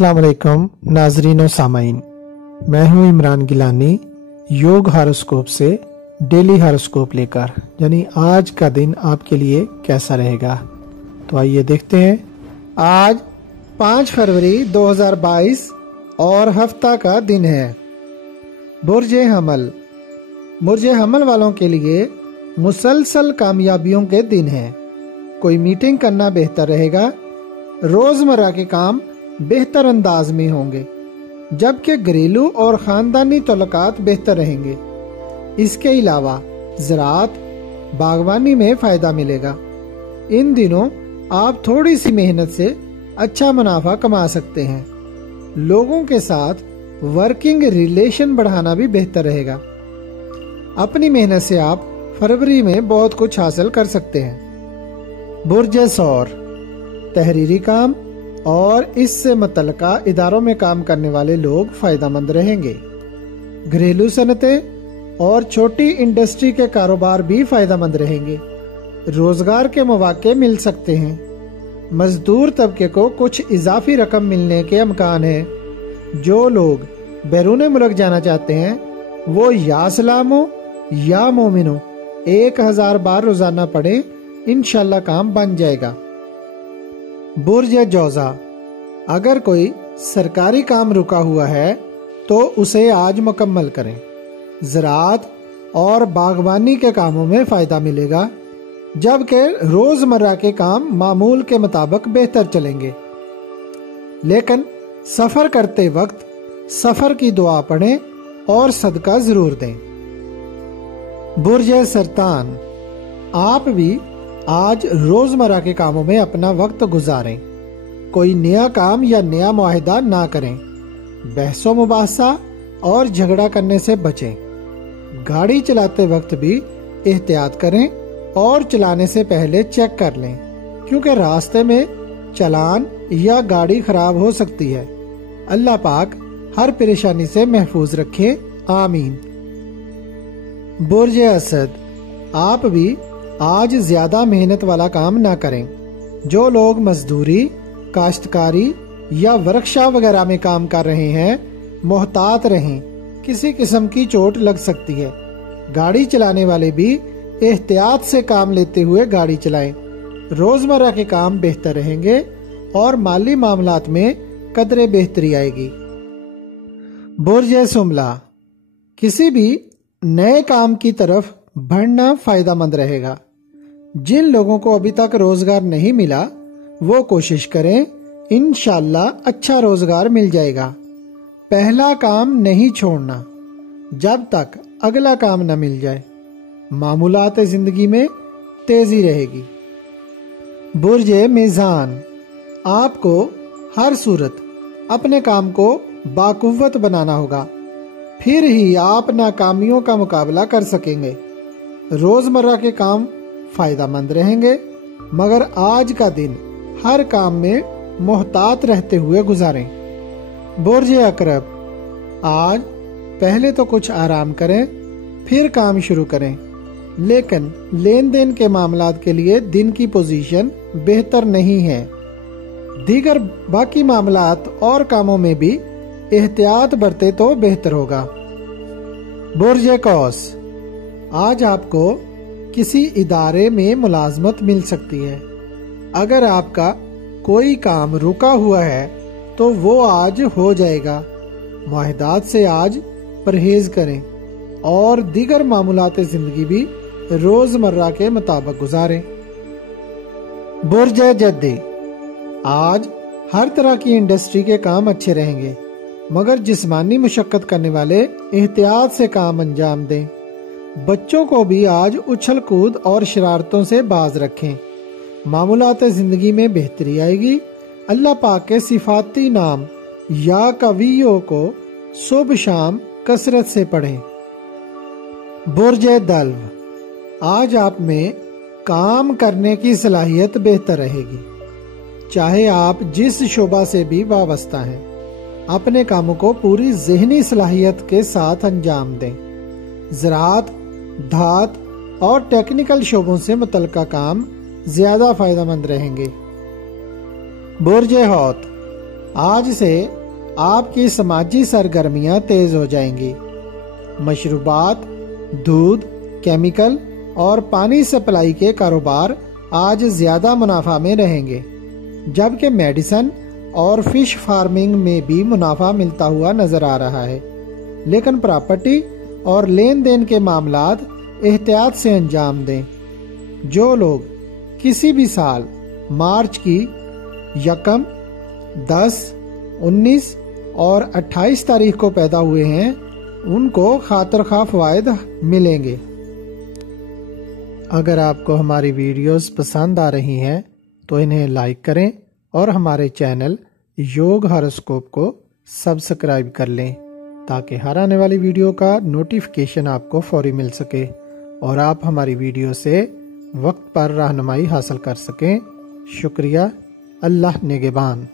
अस्सलाम वालेकुम नाजरीन और सामाइन, मैं हूं इमरान गिलानी योग हॉरोस्कोप से डेली हॉरोस्कोप लेकर, यानी आज का दिन आपके लिए कैसा रहेगा। तो आइए देखते हैं। आज 5 फरवरी 2022 और हफ्ता का दिन है। बुर्जे हमल। बुर्जे हमल वालों के लिए मुसलसल कामयाबियों के दिन है। कोई मीटिंग करना बेहतर रहेगा। रोजमर्रा के काम बेहतर अंदाज में होंगे, जबकि घरेलू और खानदानी तल्लुकात बेहतर रहेंगे। इसके अलावा ज़राअत बागवानी में फायदा मिलेगा। इन दिनों आप थोड़ी सी मेहनत से अच्छा मुनाफा कमा सकते हैं। लोगों के साथ वर्किंग रिलेशन बढ़ाना भी बेहतर रहेगा। अपनी मेहनत से आप फरवरी में बहुत कुछ हासिल कर सकते हैं। बुर्जे सौर। तहरीरी काम और इससे मुतल्लिका इदारों में काम करने वाले लोग फायदेमंद रहेंगे। घरेलू सनतें और छोटी इंडस्ट्री के कारोबार भी फायदेमंद रहेंगे। रोजगार के मौके मिल सकते हैं। मजदूर तबके को कुछ इजाफी रकम मिलने के इम्कान है। जो लोग बैरून मुल्क जाना चाहते हैं वो या सलामो या मोमिनो 1000 बार रोजाना पढ़े, इंशाल्लाह काम बन जाएगा। बुर्ज जौजा। अगर कोई सरकारी काम रुका हुआ है तो उसे आज मुकम्मल करें। ज़राअत और बागवानी के कामों में फायदा मिलेगा, जबकि रोजमर्रा के काम मामूल के मुताबिक बेहतर चलेंगे। लेकिन सफर करते वक्त सफर की दुआ पढ़ें और सदका जरूर दें। बुर्ज सरतान। आप भी आज रोजमर्रा के कामों में अपना वक्त गुजारें। कोई नया काम या नया मुआहिदा ना करें। बहसो मुबासा और झगड़ा करने से बचें। गाड़ी चलाते वक्त भी एहतियात करें और चलाने से पहले चेक कर लें, क्योंकि रास्ते में चालान या गाड़ी खराब हो सकती है। अल्लाह पाक हर परेशानी से महफूज रखे, आमीन। बुर्ज असद। आप भी आज ज्यादा मेहनत वाला काम ना करें। जो लोग मजदूरी, काश्तकारी या वर्कशॉप वगैरह में काम कर रहे हैं, मोहतात रहें, किसी किस्म की चोट लग सकती है। गाड़ी चलाने वाले भी एहतियात से काम लेते हुए गाड़ी चलाएं। रोजमर्रा के काम बेहतर रहेंगे और माली मामलात में कदरे बेहतरी आएगी। बुर्ज सुमला। किसी भी नए काम की तरफ बढ़ना फायदेमंद रहेगा। जिन लोगों को अभी तक रोजगार नहीं मिला वो कोशिश करें, इंशाल्लाह अच्छा रोजगार मिल जाएगा। पहला काम नहीं छोड़ना जब तक अगला काम न मिल जाए। मामूलात जिंदगी में तेजी रहेगी। बुर्ज मीज़ान। आपको हर सूरत अपने काम को बाकुव्वत बनाना होगा, फिर ही आप नाकामियों का मुकाबला कर सकेंगे। रोजमर्रा के काम फायदेमंद रहेंगे, मगर आज का दिन हर काम में मोहतात रहते हुए गुजारें। बुर्ज अकरब। आज पहले तो कुछ आराम करें, फिर काम शुरू करें, लेकिन लेन देन के मामलात के लिए दिन की पोजीशन बेहतर नहीं है। दीगर बाकी मामलात और कामों में भी एहतियात बरते तो बेहतर होगा। बुर्ज कौस। आज आपको किसी इदारे में मुलाजमत मिल सकती है। अगर आपका कोई काम रुका हुआ है तो वो आज हो जाएगा। मुआहिदात से आज परहेज करें और दीगर मामूलात जिंदगी भी रोजमर्रा के मुताबिक गुजारें। बुर्ज जद्दी। आज हर तरह की इंडस्ट्री के काम अच्छे रहेंगे, मगर जिस्मानी मुशक्कत करने वाले एहतियात से काम अंजाम दें। बच्चों को भी आज उछल कूद और शरारतों से बाज रखें। मामूलात जिंदगी में बेहतरी आएगी। अल्लाह पाक के सिफाती नाम या कवियों को सुबह शाम कसरत से पढ़ें। बुर्ज दल्व। आज आप में काम करने की सलाहियत बेहतर रहेगी, चाहे आप जिस शोबा से भी वाबस्ता हैं। अपने कामों को पूरी ज़हनी सलाहियत के साथ अंजाम दें। ज़राअत, धात और टेक्निकल शोबों से मुतल्लिका काम ज्यादा फायदेमंद रहेंगे। बुर्ज हौत। آج سے آپ کی سماجی سرگرمیاں تیز ہو جائیں گی۔ مشروبات، دودھ، کیمیکل اور پانی سپلائی کے کاروبار آج زیادہ منافع میں رہیں گے، جبکہ میڈیسن اور فش فارمنگ میں بھی منافع ملتا ہوا نظر آ رہا ہے۔ لیکن پراپرٹی اور لین دین کے معاملات احتیاط سے انجام دیں۔ جو لوگ کسی بھی سال مارچ کی 1، 10، 19 اور 28 تاریخ کو پیدا ہوئے ہیں ان کو خاطر خواہ فوائد ملیں گے۔ اگر آپ کو ہماری ویڈیوز پسند آ رہی ہیں تو انہیں لائک کریں اور ہمارے چینل یوگ ہاروسکوپ کو سبسکرائب کر لیں تاکہ ہر آنے والی ویڈیو کا نوٹیفیکیشن آپ کو فوری مل سکے اور آپ ہماری ویڈیو سے وقت پر رہنمائی حاصل کر سکیں۔ شکریہ۔ اللہ نگہبان۔